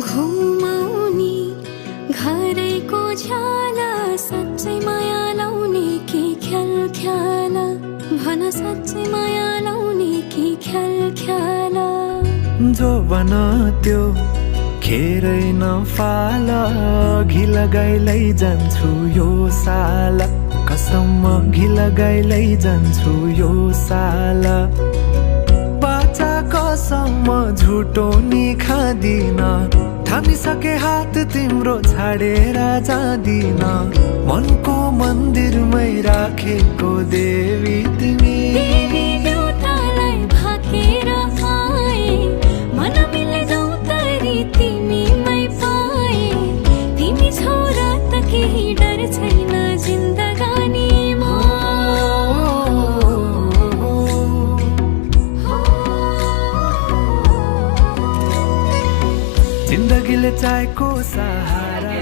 घुमाउने घरैको झ्याला साँच्चै माया लाउने कि ख्याल ख्याला भन साँच्चै माया लाउने कि ख्याल ख्याला जो बन त्यो खेरै नफाल घि लगाइलै जान्छु यो साल कसम घि लगाइलै जान्छु यो साल बाचा कसम झुटो नि खादिन थामिसके हात तिम्रो छाडेर जादिन मनको मन्दिरमै राखेको देवी तिमी देवी देउतालाई भाकेर आए मन मिले जाउँ तरी तिमीमै पाए तिमी छोरा त केही डर छैन जिन्दगानीमा जिन्दगीले चाहेको सहारा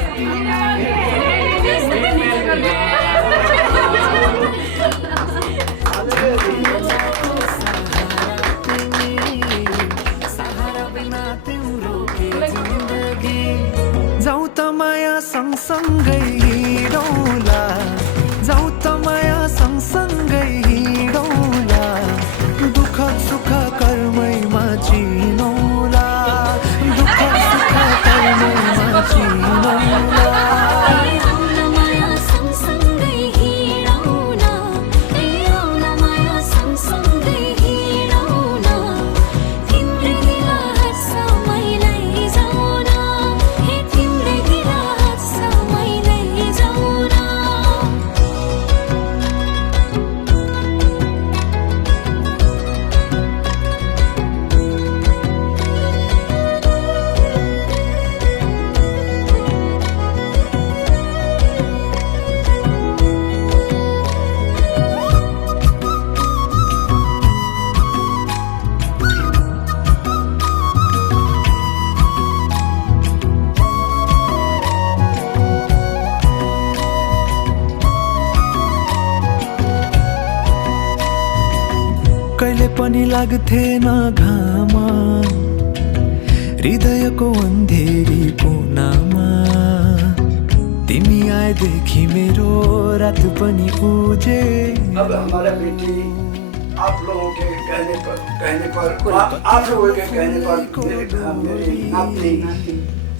सहारा बिना तिम्रो के जिन्दगी जाऊ त माया सँगसँगै हिँडौला जाऊ त माया सँगसँगै हिँडौला दुःख सुख कर्मैमा चिनौला दुःख सुख कर्मैमा चिनौला माया सँगसँगै हिँडौला माया सँगसँगै हिँडौला तिम्रै दिल हर्षमै जाउन हे तिम्रै दिल हर्षमै जाउन कहिले पनि लाग्थेन घाम हृदयको अन्धेरी कोनामा तिमी आएदेखि मेरो रात पनि उजे अब हमारा बेटी आप लोगों के कहने पर आप लोगों के कहने पर मेरी नाती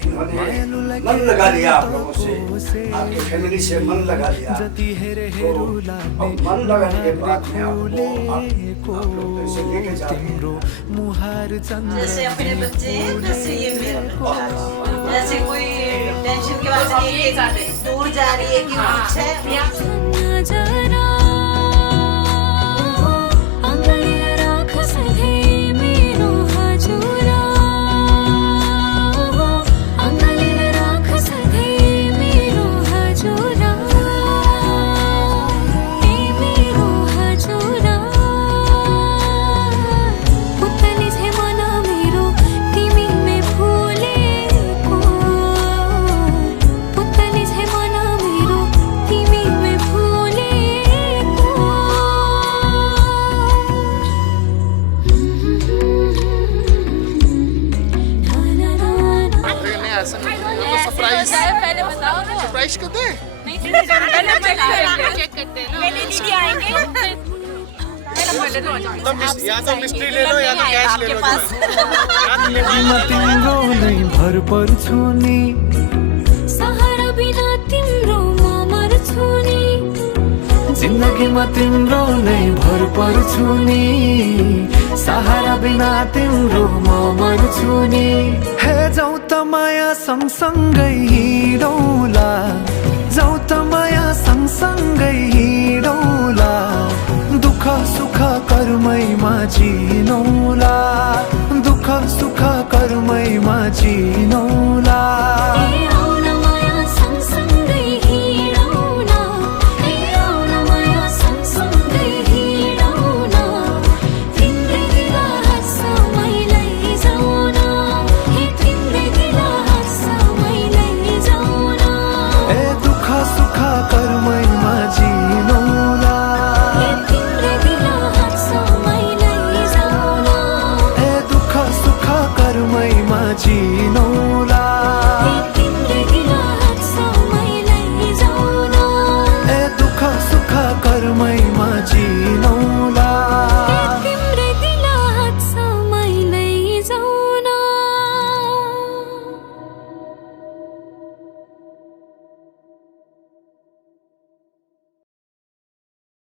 इन्होंने मन लगा लिया आप लोगों से आपकी फैमिली से मन लगा लिया तो अब मन लगाने के बाद में आप लोग ऐसे लेके जाते हैं जैसे अपने बच्चे हैं वैसे ये मेरा बच्चा जैसे कोई टेंशन के बाद नहीं दूर जा रही है कि कुछ है जरा अङ्गले राख सधैँ मेरो हजुरा अङ्गले राख सधैँ मेरो हजुरा मेरो हजुरा पुतली छे मन मेरो तिमीमै फुलेको पुतली छे मन मेरो तिमीमै फुलेको सरप्राइज पहले बताओ सरप्राइज करते हैं चेक करते हैं पहले दीदी आएंगे या तो मिस्ट्री ले लो या तो कैश ले लो म तिम्रो नै भर पर्छु नि सहारा बिना तिम्रो म मर्छु नि जिन्दगीमा तिम्रो नै भर पर्छु नि सहारा बिना तिम्रो म मर्छु नि हे जाऊ त माया सँगसँगै हिँडौला जाऊ त माया सँगसँगै हिँडौला दुःख सुख कर्मैमा चिनौला दुःख सुख कर्मैमा चिनौला